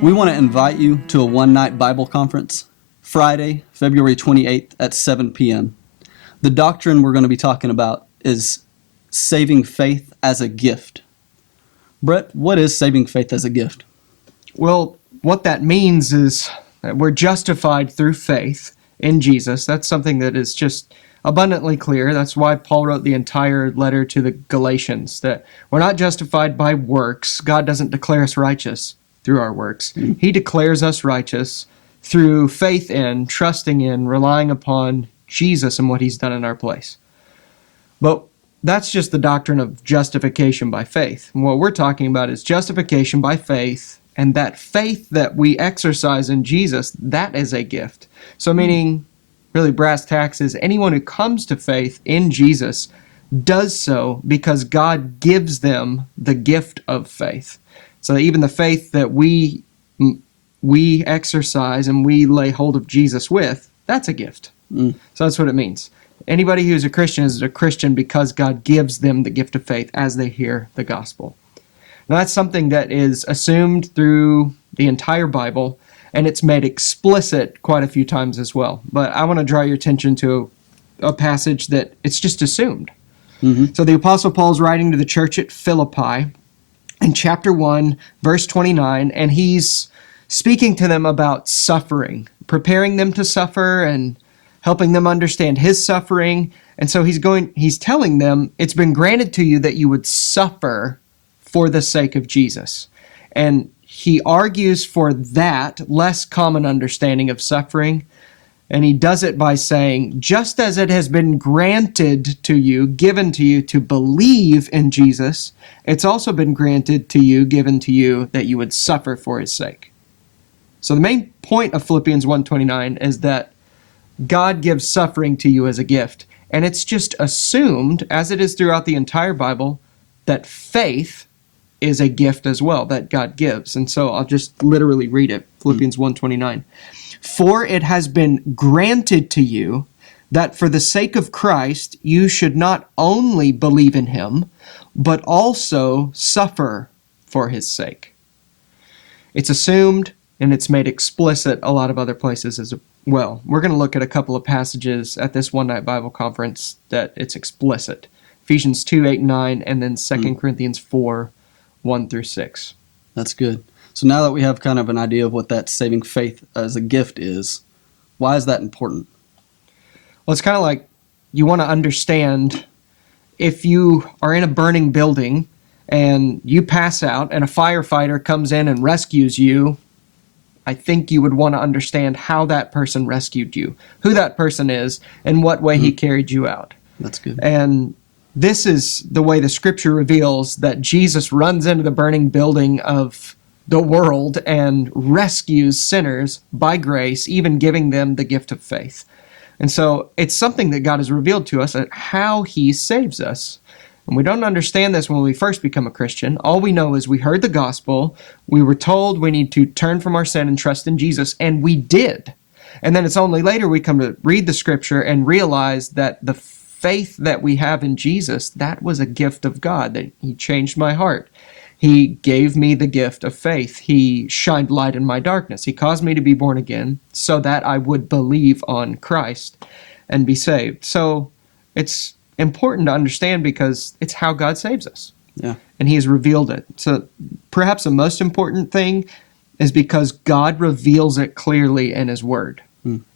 We want to invite you to a one-night Bible conference, Friday, February 28th at 7 p.m. The doctrine we're going to be talking about is saving faith as a gift. Brett, what is saving faith as a gift? Well, what that means is that we're justified through faith in Jesus. That's something that is just abundantly clear. That's why Paul wrote the entire letter to the Galatians, that we're not justified by works. God doesn't declare us righteous through our works. He declares us righteous through faith in, trusting in, relying upon Jesus and what he's done in our place. But that's just the doctrine of justification by faith. And what we're talking about is justification by faith, and that faith that we exercise in Jesus, that is a gift. So meaning, really brass tacks is anyone who comes to faith in Jesus does so because God gives them the gift of faith. So even the faith that we exercise and we lay hold of Jesus with, that's a gift. So that's what it means. Anybody who's a Christian is a Christian because God gives them the gift of faith as they hear the gospel. Now that's something that is assumed through the entire Bible, and it's made explicit quite a few times as well. But I want to draw your attention to a passage that it's just assumed. So the Apostle Paul's writing to the church at Philippi in chapter 1, verse 29, and he's speaking to them about suffering, preparing them to suffer and helping them understand his suffering. And so he's telling them it's been granted to you that you would suffer for the sake of Jesus. And he argues for that less common understanding of suffering. And he does it by saying, just as it has been granted to you, given to you to believe in Jesus, it's also been granted to you, given to you, that you would suffer for his sake. So the main point of Philippians 1:29 is that God gives suffering to you as a gift. And it's just assumed, as it is throughout the entire Bible, that faith is a gift as well that God gives. And so I'll just literally read it, Philippians 1:29. For it has been granted to you that for the sake of Christ you should not only believe in him, but also suffer for his sake. It's assumed and it's made explicit a lot of other places as well. We're going to look at a couple of passages at this one-night Bible conference that it's explicit. Ephesians 2:8-9, and then 2 Corinthians 4:1-6. That's good. So now that we have kind of an idea of what that saving faith as a gift is, why is that important? Well, it's kind of like you want to understand if you are in a burning building and you pass out and a firefighter comes in and rescues you, I think you would want to understand how that person rescued you, who that person is, and what way he carried you out. That's good. And this is the way the scripture reveals that Jesus runs into the burning building of the world and rescues sinners by grace, even giving them the gift of faith. And so it's something that God has revealed to us at how he saves us. And we don't understand this when we first become a Christian. All we know is we heard the gospel, we were told we need to turn from our sin and trust in Jesus, and we did. And then it's only later we come to read the scripture and realize that the faith that we have in Jesus, that was a gift of God, that he changed my heart. He gave me the gift of faith. He shined light in my darkness. He caused me to be born again so that I would believe on Christ and be saved. So it's important to understand because it's how God saves us. Yeah. And he has revealed it. So perhaps the most important thing is because God reveals it clearly in his word.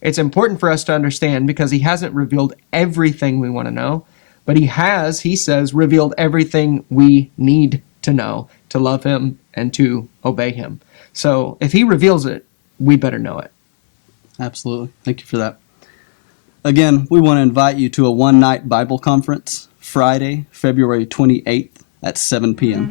It's important for us to understand because he hasn't revealed everything we want to know, but he has, he says, revealed everything we need to know to love him and to obey him. So if he reveals it, we better know it. Absolutely. Thank you for that. Again, we want to invite you to a one-night Bible conference, Friday, February 28th at 7 p.m.